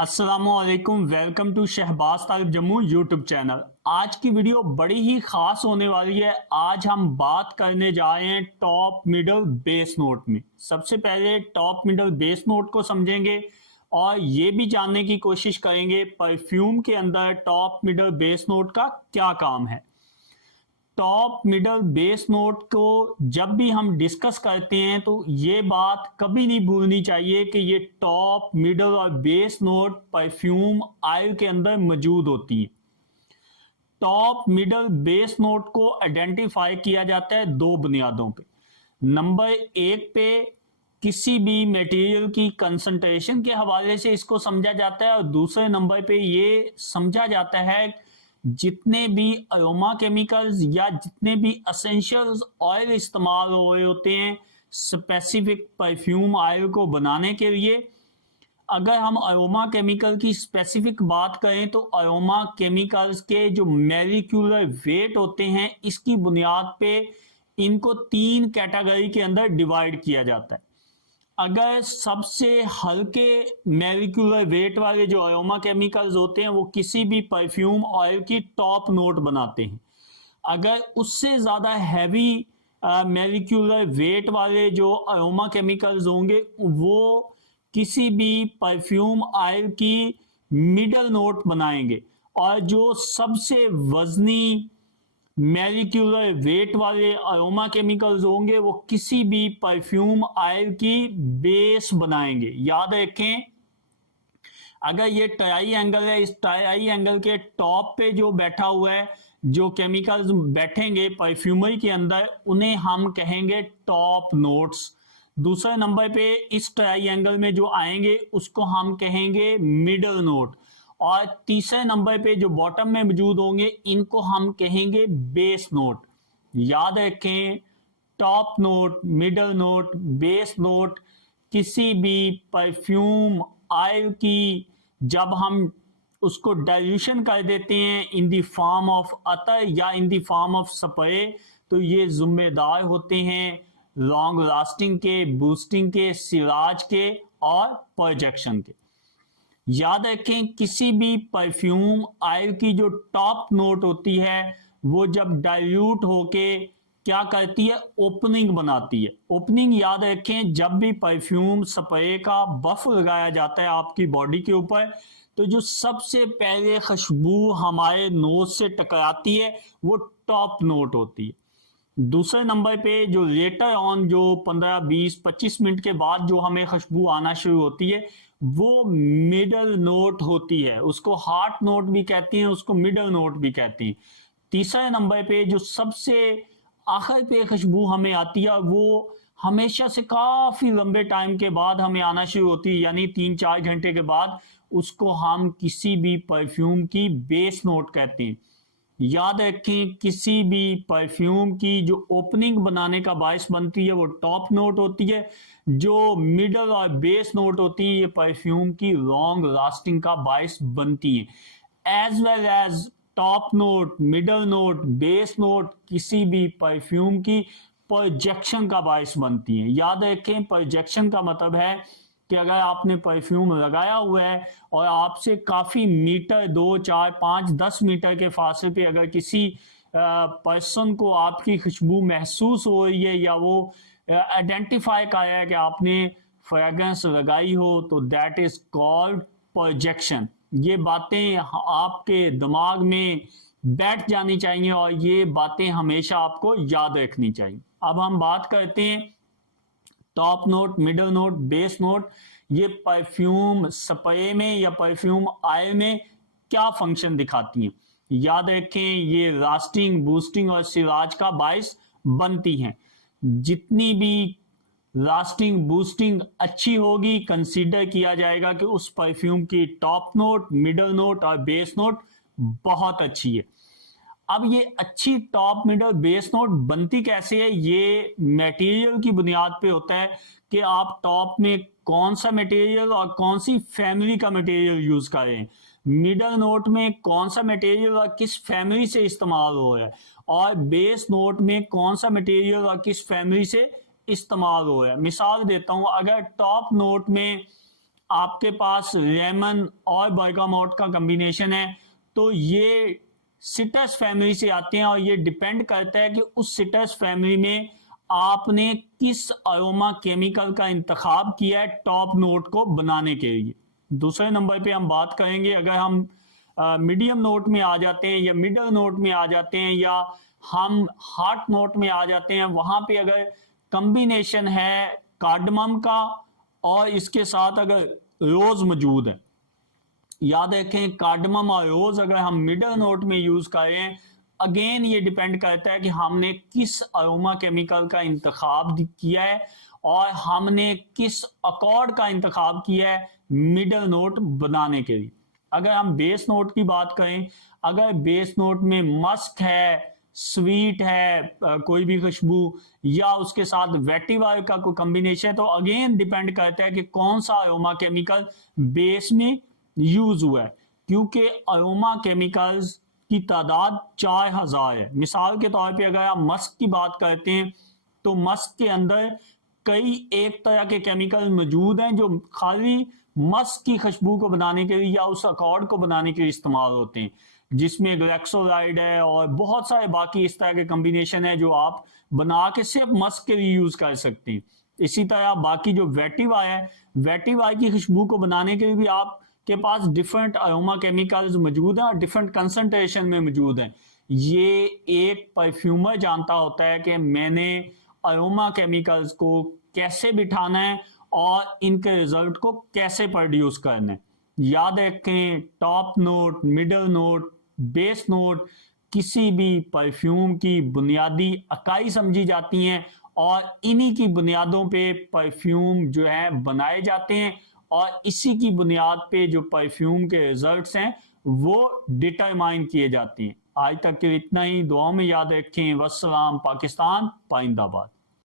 अस्सलामुअलैकुम, welcome to Shahbaz Tarib Jammu YouTube channel. आज की वीडियो बड़ी ही खास होने वाली है। आज हम बात करने जा रहे हैं टॉप मिडल बेस नोट में। सबसे पहले टॉप मिडल बेस नोट को समझेंगे और ये भी जानने की कोशिश करेंगे परफ्यूम के अंदर टॉप मिडल बेस नोट का क्या काम है। टॉप मिडल बेस नोट को जब भी हम डिस्कस करते हैं तो ये बात कभी नहीं भूलनी चाहिए कि ये टॉप मिडल और बेस नोट परफ्यूम ऑयल के अंदर मौजूद होती है। टॉप मिडल बेस नोट को आइडेंटिफाई किया जाता है दो बुनियादों पे। नंबर एक पे किसी भी मटेरियल की कंसंट्रेशन के हवाले से इसको समझा जाता है और दूसरे नंबर पे ये समझा जाता है जितने भी अरोमा केमिकल्स या जितने भी असेंशियल ऑयल इस्तेमाल हो रहे होते हैं स्पेसिफिक परफ्यूम ऑयल को बनाने के लिए। अगर हम अरोमा केमिकल की स्पेसिफिक बात करें तो अरोमा केमिकल्स के जो मॉलिक्यूलर वेट होते हैं इसकी बुनियाद पे इनको तीन कैटेगरी के अंदर डिवाइड किया जाता है। अगर सबसे हल्के मॉलिक्यूलर वेट वाले जो अरोमा केमिकल्स होते हैं वो किसी भी परफ्यूम ऑयल की टॉप नोट बनाते हैं। अगर उससे ज़्यादा हैवी मॉलिक्यूलर वेट वाले जो अरोमा केमिकल्स होंगे वो किसी भी परफ्यूम ऑयल की मिडल नोट बनाएंगे। और जो सबसे वजनी मॉलिक्यूलर वेट वाले अरोमा केमिकल्स होंगे वो किसी भी परफ्यूम ऑयल की बेस बनाएंगे। याद रखें, अगर ये ट्राई एंगल है, इस ट्राई एंगल के टॉप पे जो बैठा हुआ है, जो केमिकल्स बैठेंगे परफ्यूमरी के अंदर, उन्हें हम कहेंगे टॉप नोट्स। दूसरे नंबर पे इस ट्राई एंगल में जो आएंगे उसको हम कहेंगे मिडल नोट। और तीसरे नंबर पे जो बॉटम में मौजूद होंगे इनको हम कहेंगे बेस नोट। याद रखें, top note, middle note, base note किसी भी परफ्यूम ऑयल की जब हम उसको डाइल्यूशन कर देते हैं इन द फॉर्म ऑफ अतर या in the form of spray तो ये जिम्मेदार होते हैं लॉन्ग लास्टिंग के, बूस्टिंग के, सिराज के और प्रोजेक्शन के। याद रखें, किसी भी परफ्यूम ऑयल की जो टॉप नोट होती है वो जब डाइल्यूट होके क्या करती है, ओपनिंग बनाती है। ओपनिंग याद रखें, जब भी परफ्यूम स्प्रे का बफ लगाया जाता है आपकी बॉडी के ऊपर तो जो सबसे पहले खुशबू हमारे नोज से टकराती है वो टॉप नोट होती है। दूसरे नंबर पे जो लेटर ऑन जो 15, 20, 25 मिनट के बाद जो हमें खुशबू आना शुरू होती है वो मिडल नोट होती है। उसको हार्ट नोट भी कहती हैं, उसको मिडल नोट भी कहती हैं। तीसरे नंबर पे जो सबसे आखिर पे खुशबू हमें आती है वो हमेशा से काफी लंबे टाइम के बाद हमें आना शुरू होती है, यानी 3-4 घंटे के बाद। उसको हम किसी भी परफ्यूम की बेस नोट कहते हैं। याद रखें, किसी भी परफ्यूम की जो ओपनिंग बनाने का बायस बनती है वो टॉप नोट होती है। जो मिडल और बेस नोट होती है ये परफ्यूम की लॉन्ग लास्टिंग का बायस बनती है। As well as top note, middle note, base note किसी भी परफ्यूम की प्रोजेक्शन का बायस बनती है। याद रखें, प्रोजेक्शन का मतलब है कि अगर आपने परफ्यूम लगाया हुआ है और आपसे काफी मीटर, 2, 4, 5, 10 मीटर के फासले पे अगर किसी पर्सन को आपकी खुशबू महसूस हो रही है या वो आइडेंटिफाई कर रहा है कि आपने फ्रेग्रेंस लगाई हो तो दैट इज कॉल्ड प्रोजेक्शन। ये बातें आपके दिमाग में बैठ जानी चाहिए और ये बातें हमेशा आपको याद रखनी चाहिए। अब हम बात करते हैं top note, middle note, base note, ये परफ्यूम स्प्रे में या परफ्यूम ऑयल में क्या फंक्शन दिखाती हैं। याद रखें, ये लास्टिंग, बूस्टिंग और सिराज का बायस बनती हैं। जितनी भी लास्टिंग, बूस्टिंग अच्छी होगी कंसीडर किया जाएगा कि उस परफ्यूम की टॉप नोट, मिडल नोट और बेस नोट बहुत अच्छी है। अब ये अच्छी टॉप, मिडल, बेस नोट बनती कैसे है, ये मटेरियल की बुनियाद पे होता है कि आप टॉप में कौन सा मटेरियल और कौन सी फैमिली का मटेरियल यूज कर रहे हैं। मिडल नोट में कौन सा मटेरियल और किस फैमिली से इस्तेमाल हो रहा है और बेस नोट में कौन सा मटेरियल और किस फैमिली से इस्तेमाल हो रहा है। मिसाल देता हूं, अगर टॉप नोट में आपके पास लेमन और बर्गामोट का कॉम्बिनेशन है तो ये सिट्रस फैमिली से आते हैं और ये डिपेंड करता है कि उस सिट्रस फैमिली में आपने किस अरोमा केमिकल का इंतखाब किया है टॉप नोट को बनाने के लिए। दूसरे नंबर पे हम बात करेंगे, अगर हम मीडियम नोट में आ जाते हैं या मिडल नोट में आ जाते हैं या हम हार्ट नोट में आ जाते हैं, वहां पे अगर कॉम्बिनेशन है कार्डमम का और इसके साथ अगर रोज मौजूद है, याद रखें कार्डमम और रोज अगर हम मिडल नोट में यूज करें, अगेन ये डिपेंड करता है कि हमने किस अरोमा केमिकल का इंतखाब किया है और हमने किस अकॉर्ड का इंतखाब किया है मिडल नोट बनाने के लिए। अगर हम बेस नोट की बात करें, अगर बेस नोट में मस्क है, स्वीट है, कोई भी खुशबू या उसके साथ वेटिवर का कोई कॉम्बिनेशन है, तो अगेन डिपेंड करता है कि कौन सा अरोमा केमिकल बेस में यूज हुआ है, क्योंकि अरोमा केमिकल्स की तादाद 4000 है। मिसाल के तौर पे अगर आप मस्क की बात करते हैं तो मस्क के अंदर कई एक तरह के केमिकल मौजूद हैं जो खाली मस्क की खुशबू को बनाने के लिए या उस अकॉर्ड को बनाने के लिए इस्तेमाल होते हैं, जिसमें ग्लैक्सोलाइड है और बहुत सारे बाकी इस तरह के कॉम्बिनेशन है जो आप बना के सिर्फ मस्क के लिए यूज कर सकते हैं। इसी तरह बाकी जो वेटिवा है, वेटिवा की खुशबू को बनाने के लिए भी आपके पास डिफरेंट अरोमा केमिकल्स मौजूद हैं और डिफरेंट कंसंट्रेशन में मौजूद हैं। ये एक परफ्यूमर जानता होता है कि मैंने अरोमा केमिकल्स को कैसे बिठाना है और इनके रिजल्ट को कैसे प्रोड्यूस करना है। याद रखें, top note, middle note, base note किसी भी परफ्यूम की बुनियादी इकाई समझी जाती हैं और इन्हीं की बुनियादों पे परफ्यूम जो है बनाए जाते हैं और इसी की बुनियाद पे जो परफ्यूम के रिजल्ट्स हैं वो डिटरमाइन किए जाते हैं। आज तक के इतना ही, दुआओं में याद रखें। वस्सलाम। पाकिस्तान पाइंदाबाद।